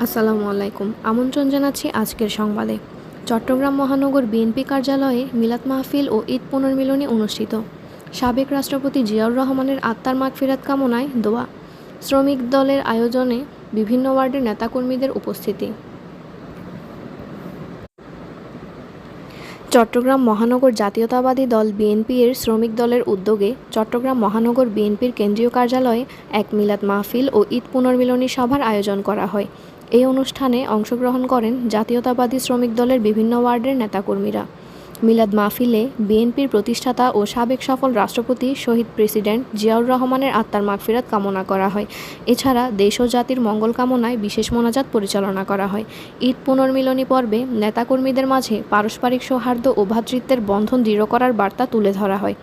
আসসালামু আলাইকুম। আমন্ত্রণ জানাচ্ছি আজকের সংবাদে। চট্টগ্রাম মহানগর বিএনপি কার্যালয়ে মিলাদ মাহফিল ও ঈদ পুনর্মিলনী অনুষ্ঠিত। সাবেক রাষ্ট্রপতি জিয়াউর রহমানের আত্মার মাগফিরাত কামনায় দোয়া। শ্রমিক দলের আয়োজনে বিভিন্ন ওয়ার্ডের নেতাকর্মীদের উপস্থিতি। চট্টগ্রাম মহানগর জাতীয়তাবাদী দল বিএনপির শ্রমিক দলের উদ্যোগে চট্টগ্রাম মহানগর বিএনপির কেন্দ্রীয় কার্যালয়ে এক মিলাদ মাহফিল ও ঈদ পুনর্মিলনী সভার আয়োজন করা হয়। এই অনুষ্ঠানে অংশগ্রহণ করেন জাতীয়তাবাদী শ্রমিক দলের বিভিন্ন ওয়ার্ডের নেতাকর্মীরা। মিলাদ মাহফিলে বিএনপির প্রতিষ্ঠাতা ও সাবেক সফল রাষ্ট্রপতি শহীদ প্রেসিডেন্ট জিয়াউর রহমানের আত্মার মাগফিরাত কামনা করা হয়। এছাড়া দেশ ও জাতির মঙ্গল কামনায় বিশেষ মোনাজাত পরিচালনা করা হয়। ঈদ পুনর্মিলনী পর্বে নেতাকর্মীদের মাঝে পারস্পরিক সৌহার্দ্য ও ভ্রাতৃত্বের বন্ধন দৃঢ় করার বার্তা তুলে ধরা হয়।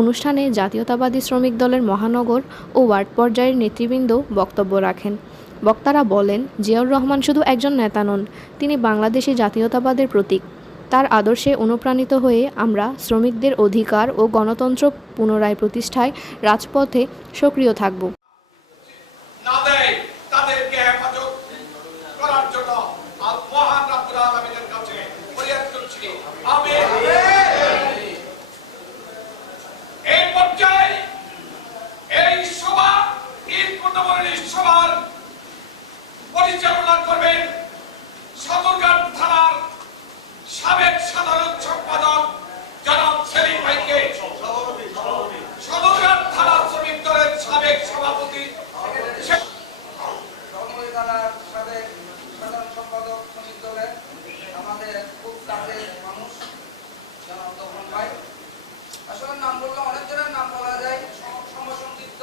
অনুষ্ঠানে জাতীয়তাবাদী শ্রমিক দলের মহানগর ও ওয়ার্ড পর্যায়ের নেতৃবৃন্দ বক্তব্য রাখেন। বক্তারা বলেন, জিয়াউর রহমান শুধু একজন নেতা নন, তিনি বাংলাদেশি জাতীয়তাবাদের প্রতীক। তার আদর্শে অনুপ্রাণিত হয়ে আমরা শ্রমিকদের অধিকার ও গণতন্ত্র পুনরায় প্রতিষ্ঠায় রাজপথে সক্রিয় থাকব না দেয় তাদেরকে হেফাজত করার জন্য আর মহান রাব্বুল আলামিনের কাছে ফরিয়াদ করছি আমিন এই পর্যায়ে এই সভা ঈদ পূর্ণবরণী সভার পরিচালনা করবেন সদরঘাট থানার সাবেক সাধারণ সম্পাদক জনাব সেলিম ভাইকে সদরঘাট থানা শ্রমিক দলের সাবেক সভাপতি শেখ ধর্মী থানার সাবেক সাধারণ সম্পাদক শ্রমিক দলের আমাদের খুব কাছের মানুষ জনাব তপন ভাই আসলে নাম বললে অনেকজনের নাম বলা যায় সম- সমসংক্ষিপ্ত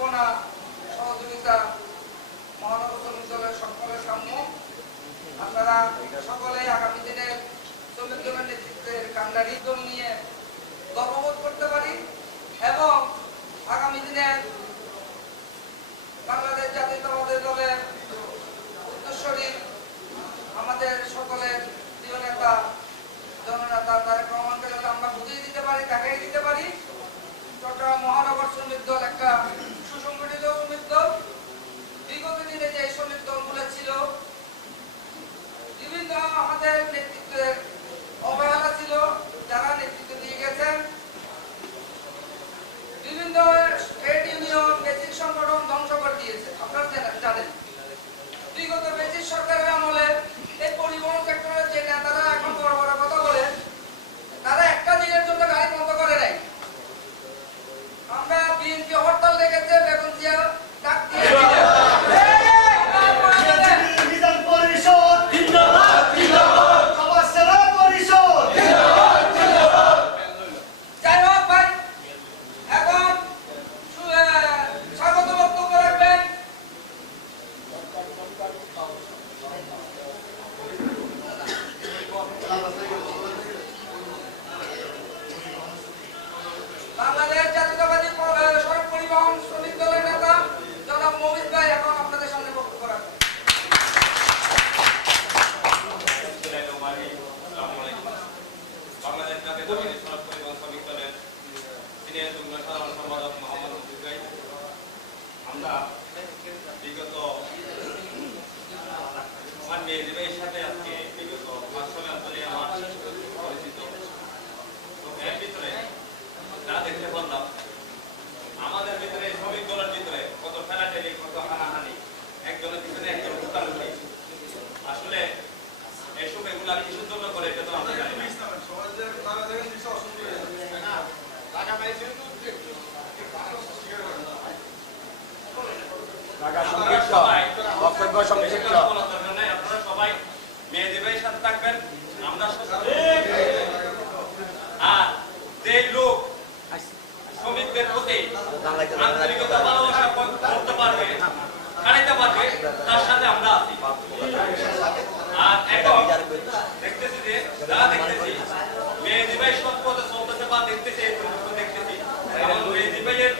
উদ্দীপনা সহযোগিতা মহানগর শ্রমিক সকলের সাম্য আপনারা সকলেই আগামী দিনের শ্রমিক দলের নেতৃত্বের কান্ডারি দল নিয়ে গর্ববোধ করতে পারি এবং আগামী দিনের বাংলাদেশ জাতীয়তাবাদী দলের উত্তরস্বরী আমাদের সকলের প্রিয় নেতা, জননেতা, তারেক রহমানকে যাতে আমরা বুঝিয়ে দিতে পারি, দেখাই দিতে পারি, চট্টগ্রাম মহানগর শ্রমিক দল একটা সুসংগঠিত শ্রমিক বিগত দিনে যে শ্রমিক দলগুলো ছিল, বিভিন্ন আমাদের নেতৃত্বের অবহেলা ছিল, যারা নেতৃত্ব দিয়ে গেছেন। বিভিন্ন ট্রেড ইউনিয়ন, বেসিক সংগঠন ধ্বংস করে দিয়েছে, আপনারা জানেন- জানেন বিগত বেসিক সরকারের আমলে এই পরিবহন সেক্টরের যে নেতারা এখন বড় বড় কথা বলে তারা একটা দিনের জন্য গাড়ি বন্ধ করে নাই আমরা বিএনপি হরতাল লেগেছে বেগম জিয়া ডাক দিয়েছিল বিধান পরিষদ জিন্দাবাদ জিন্দাবাদ সমাজ সেবা পরিষদ যাই হোক ভাই এখন সু- আহ, স্বাগত বক্তব্য রাখবেন বাংলাদেশ জাতীয়তাবাদী প- আহ, পরিবহন শ্রমিক দলের নেতা, জনাব মমিত ভাই, এখন আপনাদের সামনে বক্তব্য রাখবেন বাংলাদেশ জাতীয়তাবাদী সড়ক পরিবহন শ্রমিক দলের সিনিয়র যুগ্ম সাধারণ সম্পাদক মোহাম্মদ মুজিব ভাই। আমরা বিগত আমার মেয়ে ভাইয়ের সাথে আজকে বিগত পাঁচ ছয় মাস ধরে আমার পরিচিত তো এর ভিতরে যা দেখতে পারলাম আমাদের ভিতরে শ্রমিক দলের ভিতরে কত ফেলাটেলি কত হানাহানি একজনের পিছনে একজন হুতাহুতি আসলে এসব এগুলা জন্য করে এটা তো আমরা জানি আপনারা সবাই সাথে থাকবেন আমরা আর যে লোক শ্রমিকদের প্রতি আন্তরিকতা ভালোবাসা করতে পারবে হারাইতে পারবে তার সাথে আমরা আছি। দেখতেছি মেহেদি ভাই সব কথা চলতেছে বা দেখতেছি দেখতেছি। মেহেদি ভাইয়ের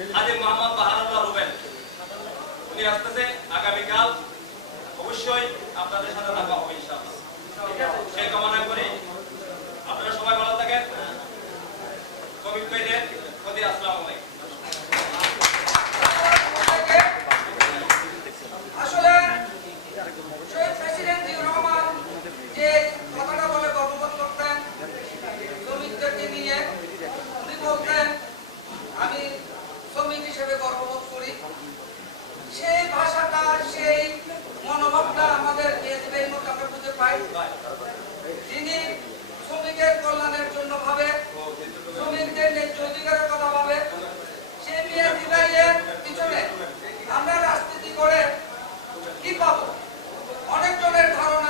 আজে মোহাম্মদ বাহারুল্লাহ রুবেন উনি আসতেছে আগামীকাল। অবশ্যই আপনাদের সাথে দেখা হবে, ইনশাআল্লাহ। সেই কামনা করি। আপনারা সবাই ভালো থাকেন। কমিটমেন্টের প্রতি আসসালামু আলাইকুম। আমি হিসেবে গর্ববোধ করি। সেই ভাষাটা সেই মনোভাবটা আমাদের খুঁজে পাই। যিনি শ্রমিকের কল্যাণের জন্য ভাবে, শ্রমিকদের ন্যায্য অধিকারের কথা ভাবে, সেই মেয়ের পিছনে আমরা রাজনীতি করে কি পাবো? অনেকজনের ধারণা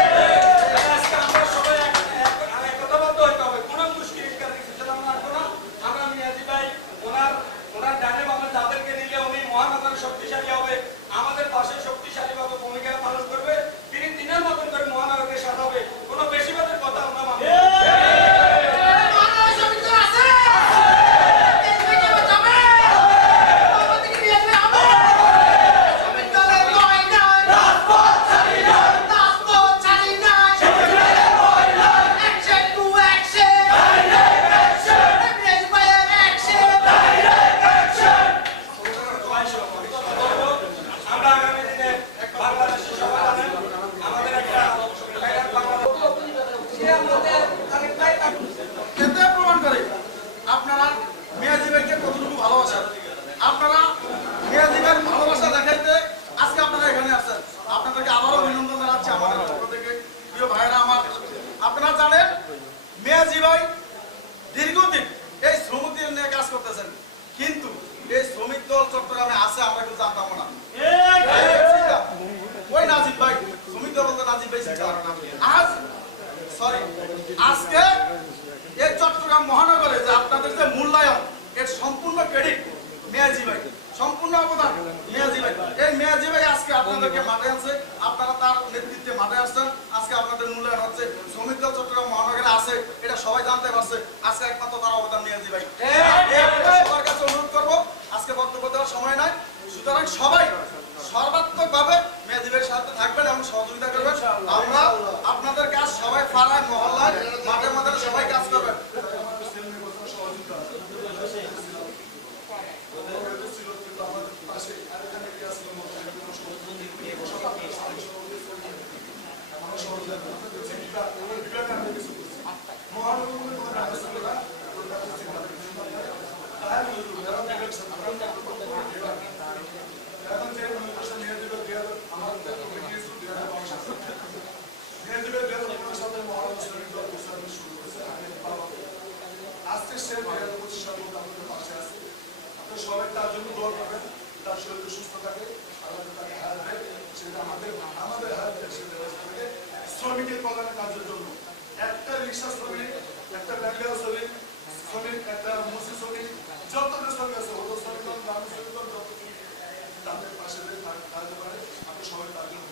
আপনাদেরকে মাঠে আছে আপনারা তার নেতৃত্বে মাঠে আসছেন। আজকে আপনাদের মূল্যায়ন হচ্ছে। শ্রমিক চট্টগ্রাম মহানগরে আছে এটা সবাই জানতে পারছে। আজকে একমাত্র তারা অবদান নিয়ে হ্যাঁ। দিবে সবার কাছে অনুরোধ করব আজকে বক্তব্য দেওয়ার সময় নাই। সুতরাং সবাই সর্বাত্মকভাবে মেয়েদিবের সাথে থাকবেন এবং সহযোগিতা করবেন। আমরা আপনাদের কাজ সবাই পাড়ায় মহল্লায় মাঠে Thank you. কল্যাণের কাজের জন্য। একটা রিক্সা শ্রমিক, একটা ব্যাংকের শ্রমিক শ্রমিক, একটা মুসি শ্রমিক যত শ্রমিক আছে হতো শ্রমিক গ্রামের শ্রমিক যত তাদের পাশে দাঁড়াতে পারে আমি সবাই তার জন্য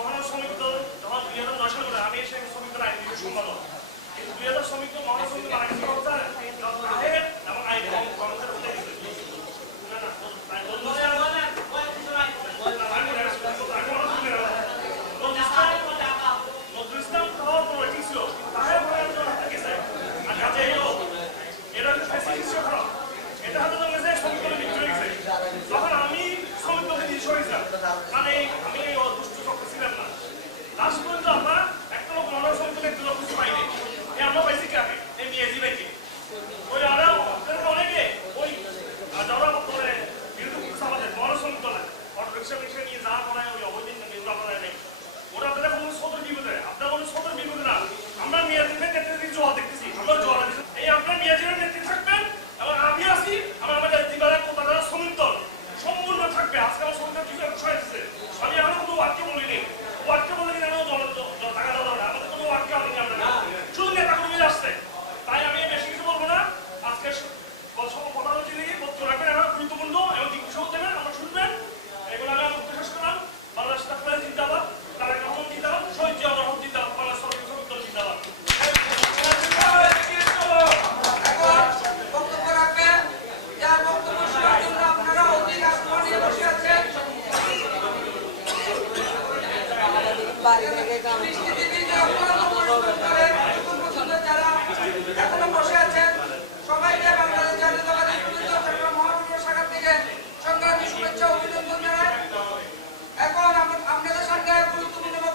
মহানগর শ্রমিক দল যখন দুই হাজার নয় সালে আমি সেই শ্রমিক দল আইনজীবী সম্পাদক। এই দুই হাজার শ্রমিক দল মহানগর শ্রমিক মারা এবং আইন বাড়ি থেকে সংগ্রামী শুভেচ্ছা অভিনন্দন জানাই এখন আপনাদের সঙ্গে গুরুত্বপূর্ণ